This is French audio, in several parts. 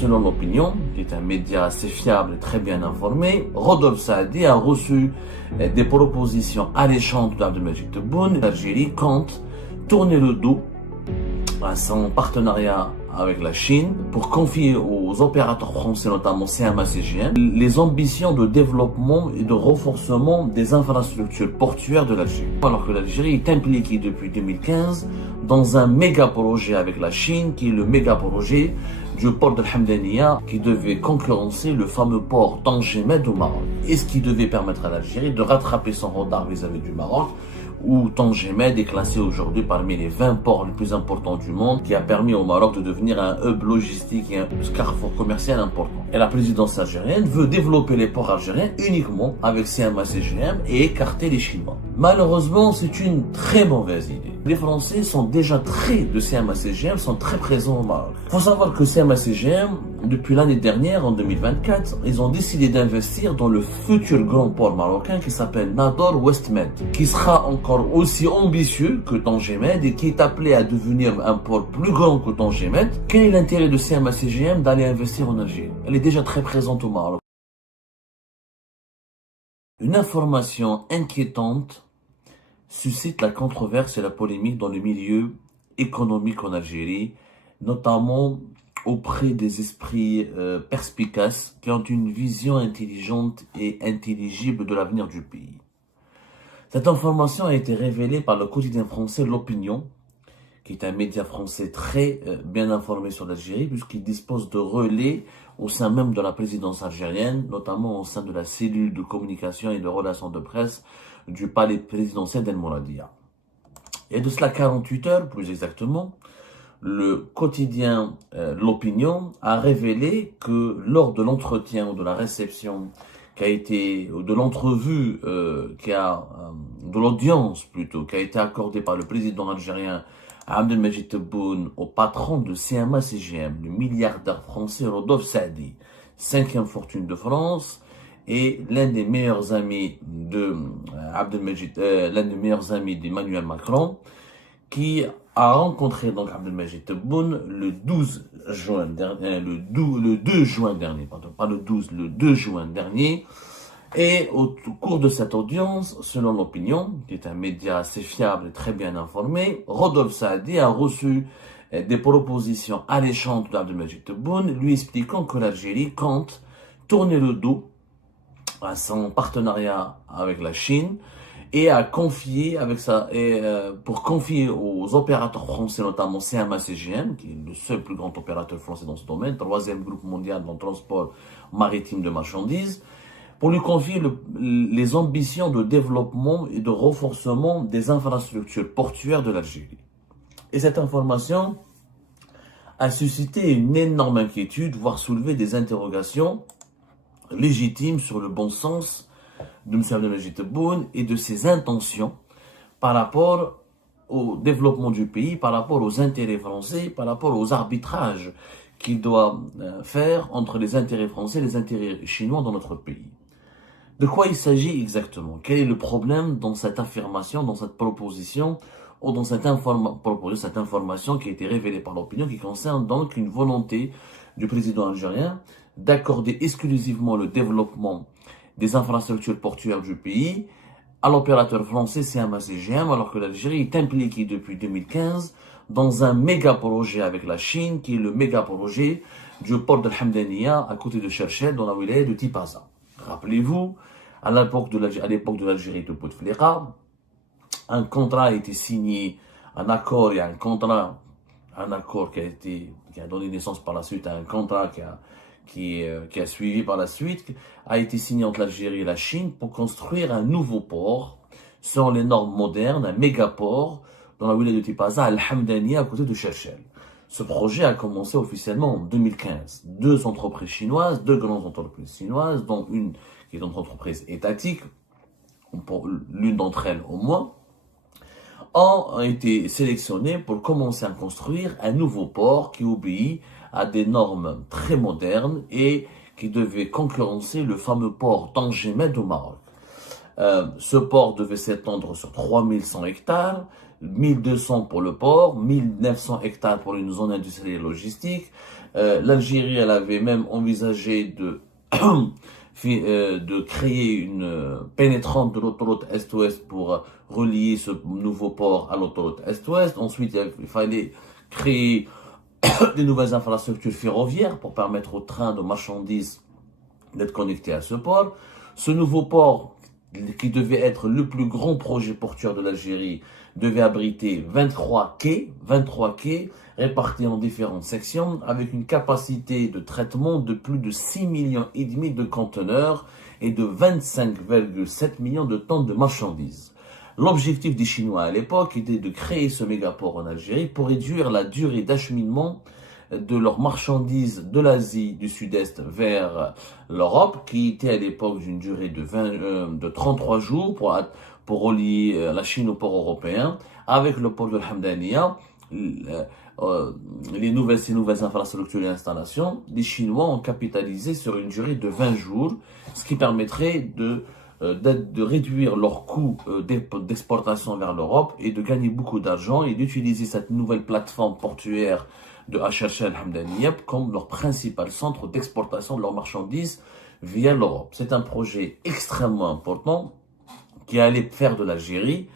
Selon l'opinion, qui est un média assez fiable et très bien informé, Rodolphe Saadi a reçu des propositions alléchantes d'Abdelmajid Tebboune. L'Algérie compte tourner le dos à son partenariat avec la Chine pour confier aux opérateurs français, notamment CMA CGM, les ambitions de développement et de renforcement des infrastructures portuaires de l'Algérie. Alors que l'Algérie est impliquée depuis 2015 dans un méga projet avec la Chine, qui est le méga projet du port de Hamdaniya, qui devait concurrencer le fameux port Tanger-Med au Maroc. Et ce qui devait permettre à l'Algérie de rattraper son retard vis-à-vis du Maroc, où Tanger-Med est classé aujourd'hui parmi les 20 ports les plus importants du monde, qui a permis au Maroc de devenir un hub logistique et un carrefour commercial important. Et la présidence algérienne veut développer les ports algériens uniquement avec CMA CGM et écarter les Chinois. Malheureusement, c'est une très mauvaise idée. Les Français sont déjà de CMA CGM sont très présents au Maroc. Il faut savoir que CMA CGM, depuis l'année dernière, en 2024, ils ont décidé d'investir dans le futur grand port marocain qui s'appelle Nador West Med, qui sera encore aussi ambitieux que Tanger-Med et qui est appelé à devenir un port plus grand que Tanger-Med. Quel est l'intérêt de CMA CGM d'aller investir en Algérie? Elle est déjà très présente au Maroc. Une information inquiétante suscite la controverse et la polémique dans le milieu économique en Algérie, notamment auprès des esprits perspicaces qui ont une vision intelligente et intelligible de l'avenir du pays. Cette information a été révélée par le quotidien français L'Opinion, qui est un média français très bien informé sur l'Algérie, puisqu'il dispose de relais au sein même de la présidence algérienne, notamment au sein de la cellule de communication et de relations de presse du palais présidentiel d'El Mouradia. Et de cela 48 heures, plus exactement, le quotidien L'Opinion a révélé que lors de l'entretien ou de la réception qui a été, ou de l'entrevue, de l'audience plutôt, qui a été accordée par le président algérien Abdelmajid Tebboune au patron de CMA CGM, le milliardaire français Rodolphe Saadi, 5e fortune de France, et l'un des meilleurs amis d'Emmanuel Macron, qui a rencontré donc Abdelmajid Tebboune le 2 juin dernier. Et au cours de cette audience, selon l'Opinion, qui est un média assez fiable et très bien informé, Rodolphe Saadi a reçu des propositions alléchantes d'Abdelmajid Tebboune, lui expliquant que l'Algérie compte tourner le dos à son partenariat avec la Chine et pour confier aux opérateurs français, notamment CMA CGM, qui est le seul plus grand opérateur français dans ce domaine, 3e groupe mondial dans le transport maritime de marchandises, pour lui confier les ambitions de développement et de renforcement des infrastructures portuaires de l'Algérie. Et cette information a suscité une énorme inquiétude, voire soulevé des interrogations légitimes sur le bon sens de M. Abdelmajid Tebboune et de ses intentions par rapport au développement du pays, par rapport aux intérêts français, par rapport aux arbitrages qu'il doit faire entre les intérêts français et les intérêts chinois dans notre pays. De quoi il s'agit exactement? Quel est le problème dans cette affirmation, dans cette proposition, ou dans cette information qui a été révélée par l'Opinion, qui concerne donc une volonté du président algérien d'accorder exclusivement le développement des infrastructures portuaires du pays à l'opérateur français CMA CGM, alors que l'Algérie est impliquée depuis 2015 dans un méga projet avec la Chine, qui est le méga projet du port de Hamdaniya à côté de Cherchell, dans la wilaya de Tipaza. Rappelez-vous, à l'époque de l'Algérie de Bouteflika, un contrat a été signé, un accord qui a donné naissance par la suite à un contrat qui a suivi par la suite, a été signé entre l'Algérie et la Chine pour construire un nouveau port, selon les normes modernes, un méga port dans la wilaya de Tipaza, Al-Hamdaniya, à côté de Cherchell. Ce projet a commencé officiellement en 2015. Deux grandes entreprises chinoises, dont une qui est une entreprise étatique, pour l'une d'entre elles au moins, ont été sélectionnées pour commencer à construire un nouveau port qui obéit à des normes très modernes et qui devait concurrencer le fameux port Tanger-Med au Maroc. Ce port devait s'étendre sur 3100 hectares, 1200 pour le port, 1900 hectares pour une zone industrielle et logistique, L'Algérie, elle avait même envisagé de créer une pénétrante de l'autoroute Est-Ouest pour relier ce nouveau port à l'autoroute Est-Ouest. Ensuite, il fallait créer des nouvelles infrastructures ferroviaires pour permettre aux trains de marchandises d'être connectés à ce port. Ce nouveau port, qui devait être le plus grand projet portuaire de l'Algérie, devait abriter 23 quais répartis en différentes sections avec une capacité de traitement de plus de 6,5 millions de conteneurs et de 25,7 millions de tonnes de marchandises. L'objectif des Chinois à l'époque était de créer ce mégaport en Algérie pour réduire la durée d'acheminement de leurs marchandises de l'Asie du Sud-Est vers l'Europe, qui était à l'époque d'une durée de 33 jours pour relier la Chine au port européen. Avec le port de Hamdaniya, ces nouvelles infrastructures et installations, les Chinois ont capitalisé sur une durée de 20 jours, ce qui permettrait de réduire leurs coûts d'exportation vers l'Europe et de gagner beaucoup d'argent et d'utiliser cette nouvelle plateforme portuaire de HH El Hamdaniya comme leur principal centre d'exportation de leurs marchandises via l'Europe. C'est un projet extrêmement important qui allait faire de l'Algérie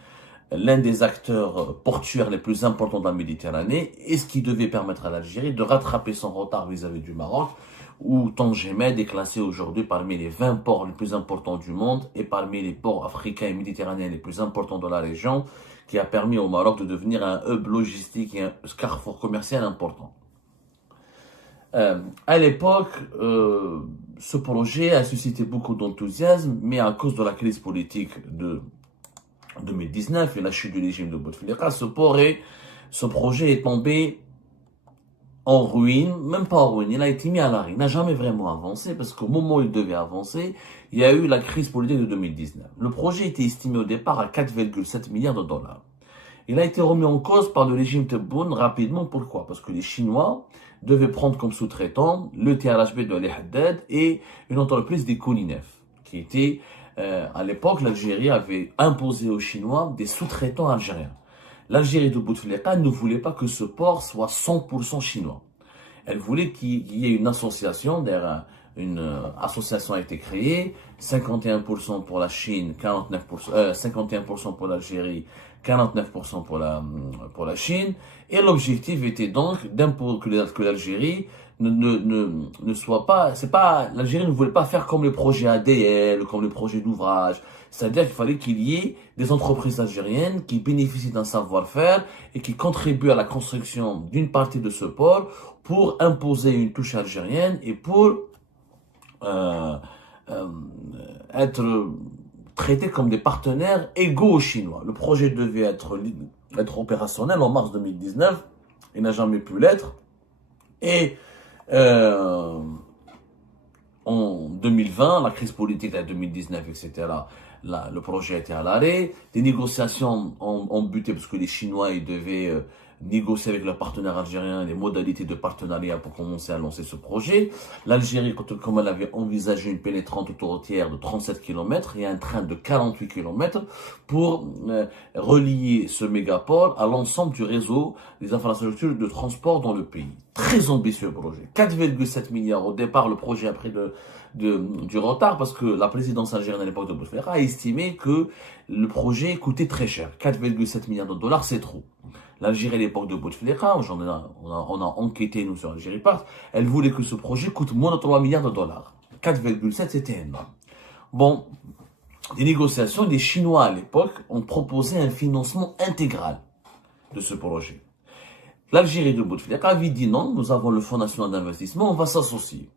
l'un des acteurs portuaires les plus importants de la Méditerranée et ce qui devait permettre à l'Algérie de rattraper son retard vis-à-vis du Maroc, où Tanger Med est classé aujourd'hui parmi les 20 ports les plus importants du monde et parmi les ports africains et méditerranéens les plus importants de la région, qui a permis au Maroc de devenir un hub logistique et un carrefour commercial important. À l'époque, ce projet a suscité beaucoup d'enthousiasme, mais à cause de la crise politique de 2019 et la chute du régime de Bouteflika, ce projet est tombé en ruine, même pas en ruine, il a été mis à l'arrêt. Il n'a jamais vraiment avancé parce qu'au moment où il devait avancer, il y a eu la crise politique de 2019. Le projet était estimé au départ à 4,7 milliards de dollars. Il a été remis en cause par le régime Tebboune rapidement. Pourquoi? Parce que les Chinois devaient prendre comme sous-traitant le TRHB de Ali Haddad et une entreprise des Kouninef, qui était, à l'époque, l'Algérie avait imposé aux Chinois des sous-traitants algériens. L'Algérie de Bouteflika ne voulait pas que ce port soit 100% chinois. Elle voulait qu'il y ait une association, d'ailleurs une association a été créée, 51% pour la Chine, 51% pour l'Algérie, 49% pour la Chine, et l'objectif était donc que l'Algérie ne soit pas, l'Algérie ne voulait pas faire comme les projets ADL, comme les projets d'ouvrage. C'est-à-dire qu'il fallait qu'il y ait des entreprises algériennes qui bénéficient d'un savoir-faire et qui contribuent à la construction d'une partie de ce port pour imposer une touche algérienne et pour être traités comme des partenaires égaux aux Chinois. Le projet devait être opérationnel en mars 2019. Il n'a jamais pu l'être. Et en 2020, la crise politique de 2019, etc., le projet était à l'arrêt. Des négociations ont buté parce que les Chinois ils devaient négocier avec leurs partenaires algériens les modalités de partenariat pour commencer à lancer ce projet. L'Algérie, comme elle avait envisagé une pénétrante autoroutière de 37 km et un train de 48 km pour relier ce mégaport à l'ensemble du réseau des infrastructures de transport dans le pays. Très ambitieux projet. 4,7 milliards au départ, le projet a pris du retard parce que la présidence algérienne à l'époque de Bouteflika a estimé que le projet coûtait très cher. 4,7 milliards de dollars, c'est trop. L'Algérie à l'époque de Bouteflika, on a enquêté nous sur Algérie Part, elle voulait que ce projet coûte moins de 3 milliards de dollars. 4,7 c'était énorme. Bon, les négociations, les Chinois à l'époque ont proposé un financement intégral de ce projet. L'Algérie de Bouteflika avait dit non, nous avons le Fonds national d'investissement, on va s'associer.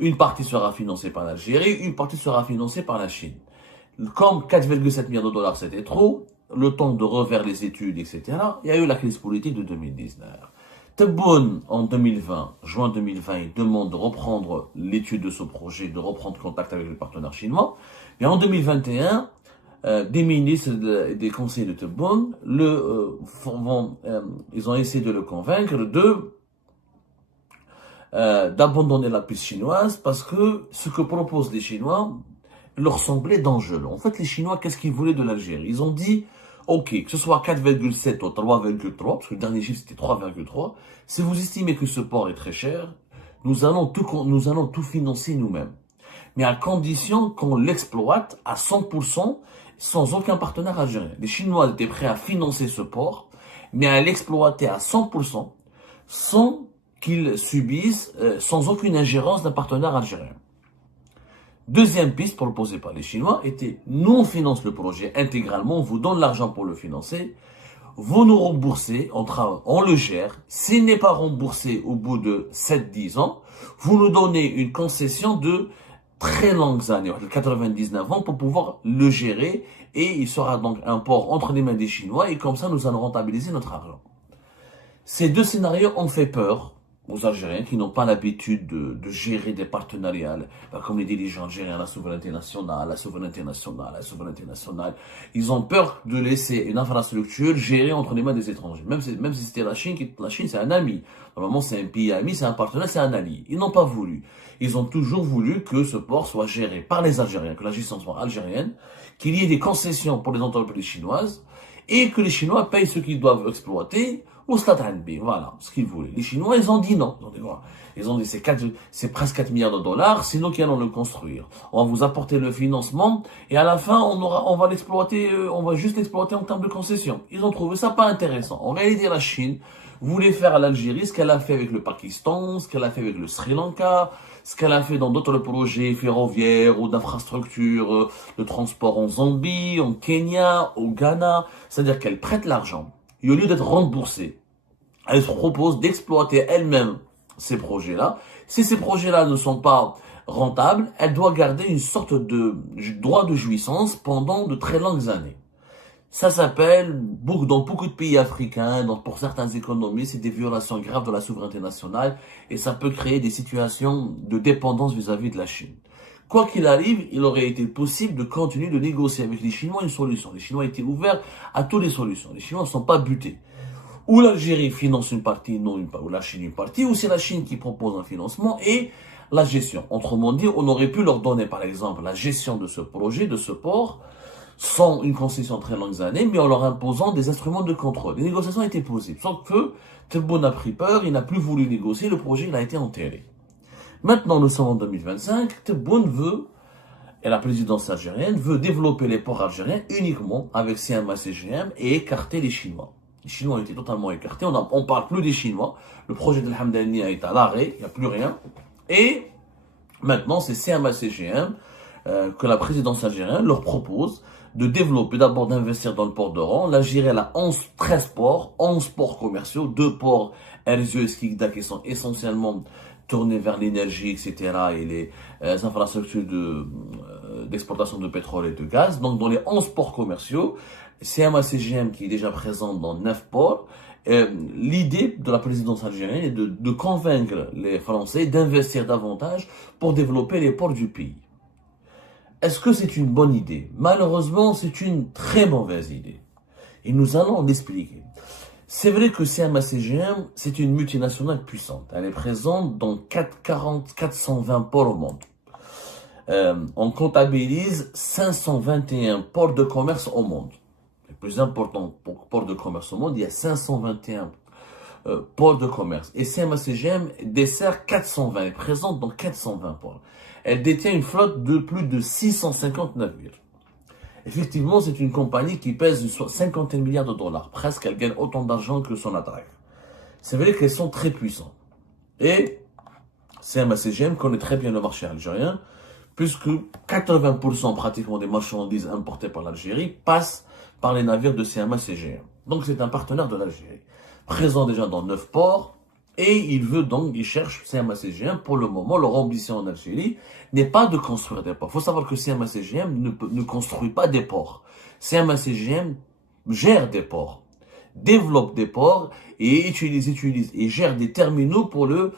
Une partie sera financée par l'Algérie, une partie sera financée par la Chine. Comme 4,7 milliards de dollars c'était trop, le temps de refaire les études, etc., il y a eu la crise politique de 2019. Tebboune, en 2020, juin 2020, il demande de reprendre l'étude de ce projet, de reprendre contact avec le partenaire chinois. Et en 2021, des ministres et des conseillers de Tebboune ils ont essayé de le convaincre d'abandonner la piste chinoise parce que ce que proposent les Chinois leur semblait dangereux. En fait, les Chinois, qu'est-ce qu'ils voulaient de l'Algérie? Ils ont dit, Ok, que ce soit 4,7 ou 3,3, parce que le dernier chiffre c'était 3,3, si vous estimez que ce port est très cher, nous allons tout financer nous-mêmes. Mais à condition qu'on l'exploite à 100% sans aucun partenaire algérien. Les Chinois étaient prêts à financer ce port, mais à l'exploiter à 100% sans qu'ils subissent, sans aucune ingérence d'un partenaire algérien. Deuxième piste proposée par les Chinois était, nous on finance le projet intégralement, on vous donne l'argent pour le financer, vous nous remboursez, on le gère, s'il n'est pas remboursé au bout de 7-10 ans, vous nous donnez une concession de très longues années, 99 ans, pour pouvoir le gérer, et il sera donc un port entre les mains des Chinois, et comme ça nous allons rentabiliser notre argent. Ces deux scénarios ont fait peur aux Algériens qui n'ont pas l'habitude de gérer des partenariats, comme les dirigeants algériens, la souveraineté nationale, la souveraineté nationale, la souveraineté nationale. Ils ont peur de laisser une infrastructure gérée entre les mains des étrangers. Même si c'était la Chine c'est un ami. Normalement, c'est un pays ami, c'est un partenaire, c'est un allié. Ils n'ont pas voulu. Ils ont toujours voulu que ce port soit géré par les Algériens, que la gestion soit algérienne, qu'il y ait des concessions pour les entreprises chinoises et que les Chinois payent ce qu'ils doivent exploiter. Voilà ce qu'ils voulaient. Les Chinois, ils ont dit non. Ils ont dit c'est presque 4 milliards de dollars, c'est nous qui allons le construire. On va vous apporter le financement et à la fin, on va l'exploiter, on va juste l'exploiter en termes de concession. Ils ont trouvé ça pas intéressant. En réalité, la Chine voulait faire à l'Algérie ce qu'elle a fait avec le Pakistan, ce qu'elle a fait avec le Sri Lanka, ce qu'elle a fait dans d'autres projets ferroviaires ou d'infrastructures de transport en Zambie, en Kenya, au Ghana. C'est-à-dire qu'elle prête l'argent. Et au lieu d'être remboursée, elle se propose d'exploiter elle-même ces projets-là. Si ces projets-là ne sont pas rentables, elle doit garder une sorte de droit de jouissance pendant de très longues années. Ça s'appelle, dans beaucoup de pays africains, pour certaines économies, c'est des violations graves de la souveraineté nationale et ça peut créer des situations de dépendance vis-à-vis de la Chine. Quoi qu'il arrive, il aurait été possible de continuer de négocier avec les Chinois une solution. Les Chinois étaient ouverts à toutes les solutions. Les Chinois ne sont pas butés. Ou l'Algérie finance une partie, ou la Chine une partie, ou c'est la Chine qui propose un financement et la gestion. Autrement dit, on aurait pu leur donner, par exemple, la gestion de ce projet, de ce port, sans une concession très longues années, mais en leur imposant des instruments de contrôle. Les négociations étaient possibles. Sauf que Tebboune a pris peur, il n'a plus voulu négocier, le projet il a été enterré. Maintenant, nous sommes en 2025, Tebboune veut, et la présidence algérienne veut développer les ports algériens uniquement avec CMA CGM et écarter les Chinois. Les Chinois ont été totalement écartés, on parle plus des Chinois, le projet de l'Hamdani est à l'arrêt, il n'y a plus rien. Et maintenant, c'est CMA CGM que la présidence algérienne leur propose de développer, d'abord d'investir dans le port d'Oran. L'Algérie a 13 ports, 11 ports commerciaux, 2 ports Erzurum et Skikda qui sont essentiellement tournés vers l'énergie, etc. et les infrastructures d'exportation de pétrole et de gaz. Donc dans les 11 ports commerciaux, CMA CGM qui est déjà présent dans 9 ports, l'idée de la présidence algérienne est de convaincre les Français d'investir davantage pour développer les ports du pays. Est-ce que c'est une bonne idée? Malheureusement, c'est une très mauvaise idée. Et nous allons l'expliquer. C'est vrai que CMA CGM, c'est une multinationale puissante. Elle est présente dans 420 ports au monde. On comptabilise 521 ports de commerce au monde. Les plus importants ports de commerce au monde, il y a 521 ports de commerce. Et CMA CGM dessert 420, est présente dans 420 ports. Elle détient une flotte de plus de 650 navires. Effectivement, c'est une compagnie qui pèse 50 milliards de dollars. Presque, elle gagne autant d'argent que son attaque. C'est vrai qu'elles sont très puissantes. Et CMA CGM connaît très bien le marché algérien, puisque 80% pratiquement des marchandises importées par l'Algérie passent par les navires de CMA CGM. Donc c'est un partenaire de l'Algérie. Présent déjà dans 9 ports, et il cherche CMA CGM. Pour le moment, leur ambition en Algérie n'est pas de construire des ports. Il faut savoir que CMA CGM ne construit pas des ports. CMA CGM gère des ports, développe des ports et utilise et gère des terminaux pour le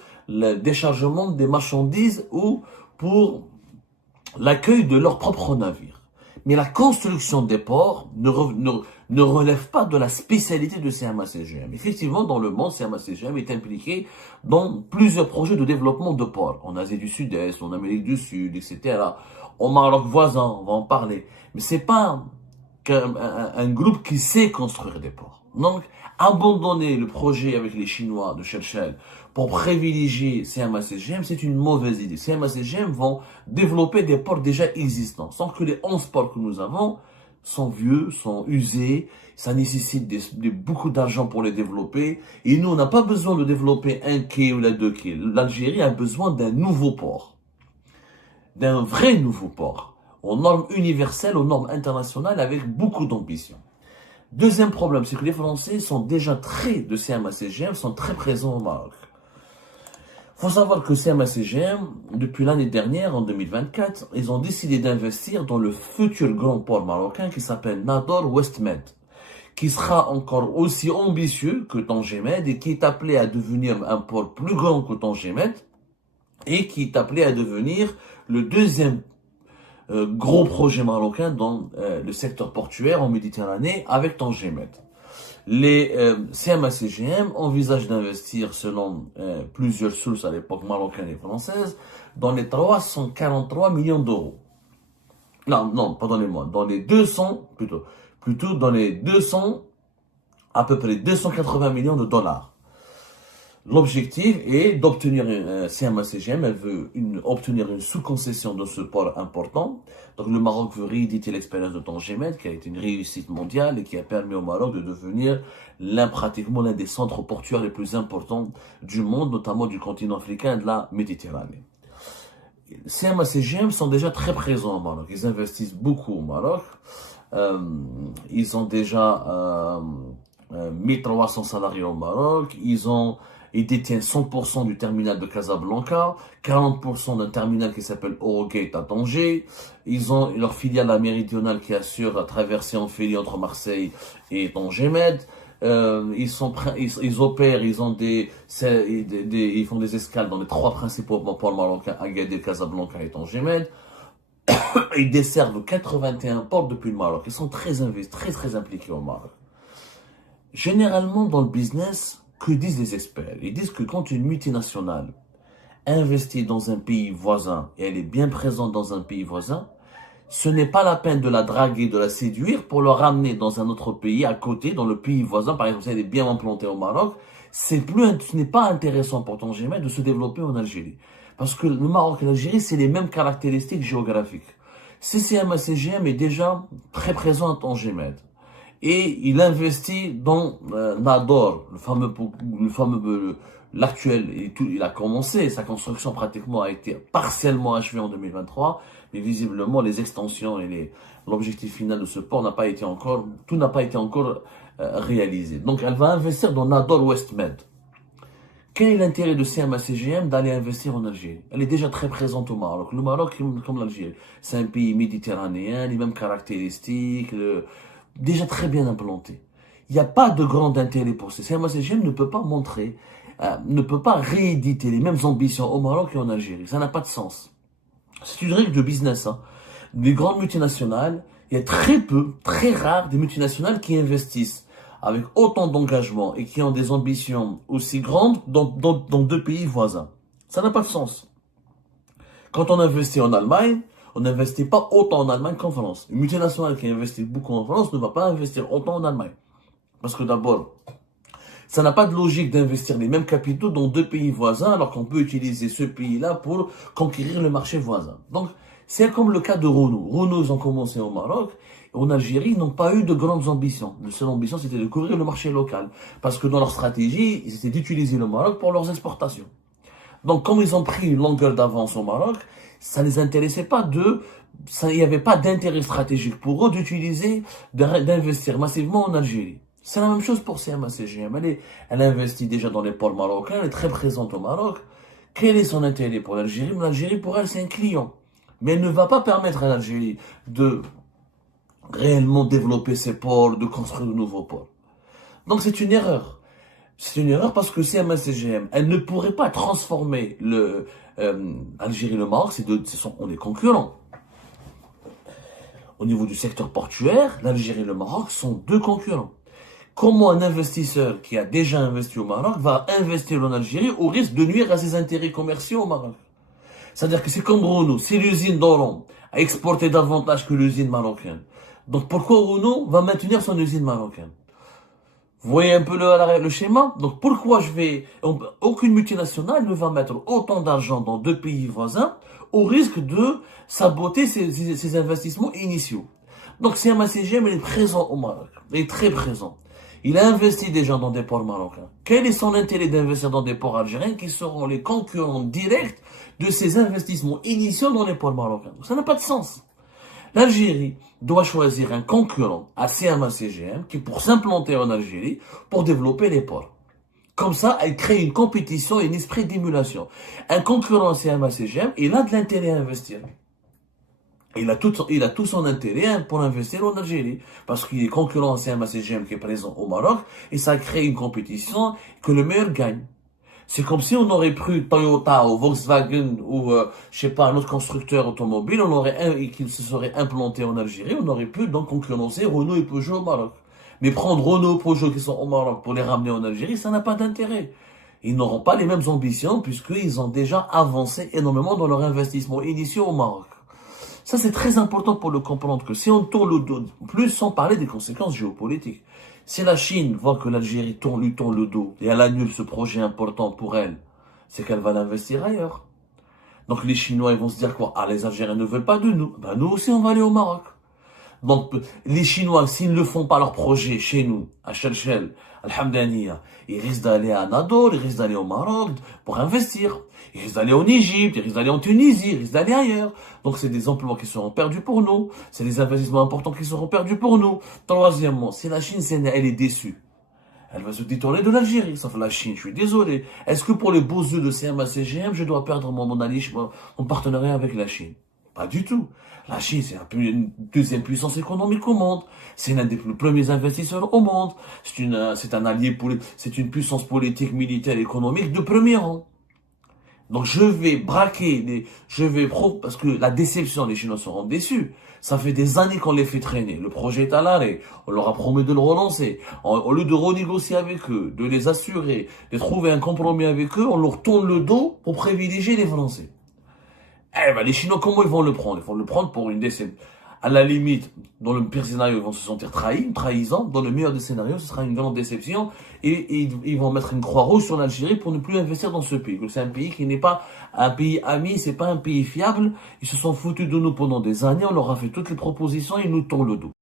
déchargement des marchandises ou pour l'accueil de leurs propres navires. Mais la construction des ports ne relève pas de la spécialité de CMA CGM. Effectivement, dans le monde, CMA CGM est impliqué dans plusieurs projets de développement de ports. En Asie du Sud-Est, en Amérique du Sud, etc. Au Maroc voisin, on va en parler. Mais c'est pas un groupe qui sait construire des ports. Donc, abandonner le projet avec les Chinois de Shell pour privilégier CMA CGM, c'est une mauvaise idée. CMA CGM vont développer des ports déjà existants. Sans que les 11 ports que nous avons sont vieux, sont usés, ça nécessite beaucoup d'argent pour les développer. Et nous, on n'a pas besoin de développer un quai ou deux quais. L'Algérie a besoin d'un nouveau port. D'un vrai nouveau port. Aux normes universelles, aux normes internationales, avec beaucoup d'ambition. Deuxième problème, c'est que les Français sont déjà de CMA-CGM, sont très présents au Maroc. Il faut savoir que CMA-CGM, depuis l'année dernière, en 2024, ils ont décidé d'investir dans le futur grand port marocain qui s'appelle Nador Westmed, qui sera encore aussi ambitieux que Tangemed et qui est appelé à devenir un port plus grand que Tangemed et qui est appelé à devenir le deuxième gros projet marocain dans le secteur portuaire en Méditerranée avec Tangemed. Les CMA-CGM envisagent d'investir, selon plusieurs sources à l'époque marocaine et française, dans les 343 millions d'euros. Non, pardonnez-moi, dans les 200, plutôt dans les 200, à peu près 280 millions de dollars. L'objectif est d'obtenir CMA-CGM, elle veut obtenir une sous-concession de ce port important. Donc le Maroc veut rééditer l'expérience de Tangemed, qui a été une réussite mondiale et qui a permis au Maroc de devenir pratiquement l'un des centres portuaires les plus importants du monde, notamment du continent africain et de la Méditerranée. CMA-CGM sont déjà très présents au Maroc, ils investissent beaucoup au Maroc. Ils ont déjà 1300 salariés au Maroc, ils détiennent 100% du terminal de Casablanca, 40% d'un terminal qui s'appelle Eurogate à Tanger. Ils ont leur filiale méridionale qui assure la traversée en ferry entre Marseille et Tangemed. Ils opèrent, ils font des escales dans les 3 principaux ports marocains, Agadir, Casablanca et Tangemed. Ils desservent 81 ports depuis le Maroc. Ils sont très impliqués au Maroc. Généralement, dans le business, que disent les experts? Ils disent que quand une multinationale investit dans un pays voisin et elle est bien présente dans un pays voisin, ce n'est pas la peine de la draguer, de la séduire pour le ramener dans un autre pays à côté, dans le pays voisin. Par exemple, si elle est bien implantée au Maroc, ce n'est pas intéressant pour Tangemed de se développer en Algérie. Parce que le Maroc et l'Algérie, c'est les mêmes caractéristiques géographiques. CMA-CGM est déjà très présent à Tangemed. Et il investit dans Nador, l'actuel. Il a commencé, sa construction pratiquement a été partiellement achevée en 2023, mais visiblement les extensions et l'objectif final de ce port n'a pas été encore réalisé. Donc elle va investir dans Nador Westmed. Quel est l'intérêt de CMA-CGM d'aller investir en Algérie? Elle est déjà très présente au Maroc. Le Maroc, comme l'Algérie, c'est un pays méditerranéen, les mêmes caractéristiques, déjà très bien implanté. Il n'y a pas de grand intérêt pour ça. CMA-CGM ne peut pas ne peut pas rééditer les mêmes ambitions au Maroc et en Algérie. Ça n'a pas de sens. C'est une règle de business. Les grandes multinationales, il y a très rare des multinationales qui investissent avec autant d'engagement et qui ont des ambitions aussi grandes dans 2 pays voisins. Ça n'a pas de sens. Quand on investit en Allemagne, on n'investit pas autant en Allemagne qu'en France. Une multinationale qui investit beaucoup en France ne va pas investir autant en Allemagne. Parce que d'abord, ça n'a pas de logique d'investir les mêmes capitaux dans 2 pays voisins alors qu'on peut utiliser ce pays-là pour conquérir le marché voisin. Donc, c'est comme le cas de Renault. Renault, ils ont commencé au Maroc. Et en Algérie, ils n'ont pas eu de grandes ambitions. La seule ambition, c'était de couvrir le marché local. Parce que dans leur stratégie, ils étaient d'utiliser le Maroc pour leurs exportations. Donc, comme ils ont pris une longueur d'avance au Maroc, ça les intéressait pas il n'y avait pas d'intérêt stratégique pour eux d'investir massivement en Algérie. C'est la même chose pour CMA-CGM. Elle investit déjà dans les ports marocains, elle est très présente au Maroc. Quel est son intérêt pour l'Algérie? L'Algérie, pour elle, c'est un client. Mais elle ne va pas permettre à l'Algérie de réellement développer ses ports, de construire de nouveaux ports. Donc c'est une erreur. C'est une erreur parce que CMA-CGM, elle ne pourrait pas transformer l'Algérie et le Maroc, on est concurrents. Au niveau du secteur portuaire, l'Algérie et le Maroc sont 2 concurrents. Comment un investisseur qui a déjà investi au Maroc va investir en Algérie au risque de nuire à ses intérêts commerciaux au Maroc? C'est-à-dire que c'est comme Renault, si l'usine d'Oran a exporté davantage que l'usine marocaine, Donc pourquoi Renault va maintenir son usine marocaine? Vous voyez un peu le schéma? Donc pourquoi aucune multinationale ne va mettre autant d'argent dans deux pays voisins au risque de saboter ses investissements initiaux? Donc CMA CGM, il est présent au Maroc. Il est très présent. Il a investi déjà dans des ports marocains. Quel est son intérêt d'investir dans des ports algériens qui seront les concurrents directs de ses investissements initiaux dans les ports marocains? Donc ça n'a pas de sens. L'Algérie doit choisir un concurrent à CMA CGM qui pour s'implanter en Algérie pour développer les ports. Comme ça, elle crée une compétition et un esprit d'émulation. Un concurrent à CMA CGM, il a de l'intérêt à investir. Il a tout son intérêt pour investir en Algérie. Parce qu'il est concurrent à CMA CGM qui est présent au Maroc et ça crée une compétition que le meilleur gagne. C'est comme si on aurait pris Toyota ou Volkswagen ou, je sais pas, un autre constructeur automobile, qui se serait implanté en Algérie, on aurait pu donc concurrencer Renault et Peugeot au Maroc. Mais prendre Renault et Peugeot qui sont au Maroc pour les ramener en Algérie, ça n'a pas d'intérêt. Ils n'auront pas les mêmes ambitions puisqu'ils ont déjà avancé énormément dans leur investissement initiaux au Maroc. Ça, c'est très important pour le comprendre que si on tourne le dos, plus sans parler des conséquences géopolitiques, si la Chine voit que l'Algérie lui tourne le dos et elle annule ce projet important pour elle, c'est qu'elle va l'investir ailleurs. Donc les Chinois, ils vont se dire quoi? Ah, les Algériens ne veulent pas de nous. Ben, nous aussi, on va aller au Maroc. Donc, les Chinois, s'ils ne font pas leur projet chez nous, à Chelchel, Alhamdaniya, ils risquent d'aller à Nador, ils risquent d'aller au Maroc pour investir. Ils risquent d'aller en Égypte, ils risquent d'aller en Tunisie, ils risquent d'aller ailleurs. Donc, c'est des emplois qui seront perdus pour nous. C'est des investissements importants qui seront perdus pour nous. Troisièmement, si la Chine, elle est déçue, elle va se détourner de l'Algérie. Sauf la Chine, je suis désolé. Est-ce que pour les beaux yeux de CMA CGM, je dois perdre mon partenariat avec la Chine? Pas du tout. La Chine, c'est une deuxième puissance économique au monde. C'est l'un des plus premiers investisseurs au monde. C'est un allié c'est une puissance politique, militaire, économique de premier rang. Donc je vais braquer, parce que la déception, les Chinois seront déçus. Ça fait des années qu'on les fait traîner. Le projet est à l'arrêt. On leur a promis de le relancer. Au lieu de renégocier avec eux, de les assurer, de trouver un compromis avec eux, on leur tourne le dos pour privilégier les Français. Eh ben, les Chinois, comment ils vont le prendre? Ils vont le prendre pour une déception. À la limite, dans le pire scénario, ils vont se sentir trahis, une trahison. Dans le meilleur des scénarios, ce sera une grande déception. Et ils vont mettre une croix rouge sur l'Algérie pour ne plus investir dans ce pays. C'est un pays qui n'est pas un pays ami, c'est pas un pays fiable. Ils se sont foutus de nous pendant des années. On leur a fait toutes les propositions et ils nous tournent le dos.